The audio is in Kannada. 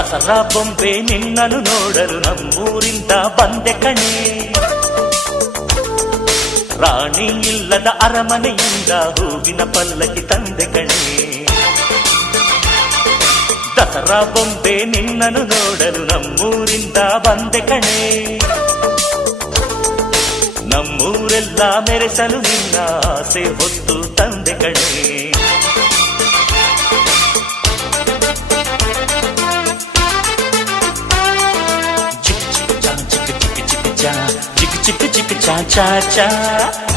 ದಸರಾ ಬೊಂಬೆ ನಿನ್ನನ್ನು ನೋಡಲು ನಮ್ಮೂರಿಂದ ಬಂದೆ ಕಣೆ. ರಾಣಿ ಇಲ್ಲದ ಅರಮನೆಯಿಂದ ಹೂವಿನ ಪಲ್ಲಕ್ಕಿ ತಂದೆ ಕಣೆ. ದಸರಾ ಬೊಂಬೆ ನಿನ್ನನ್ನು ನೋಡಲು ನಮ್ಮೂರಿಂದ ಬಂದೆ ಕಣೆ. ನಮ್ಮೂರೆಲ್ಲ ಮೆರೆಸಲು ನಿನ್ನ ಆಸೆ ಹೊತ್ತು ತಂದೆ ಕಣೆ. ಚಿಕ್ ಚಿಕ್ ಚಾ ಚಾ ಚಾ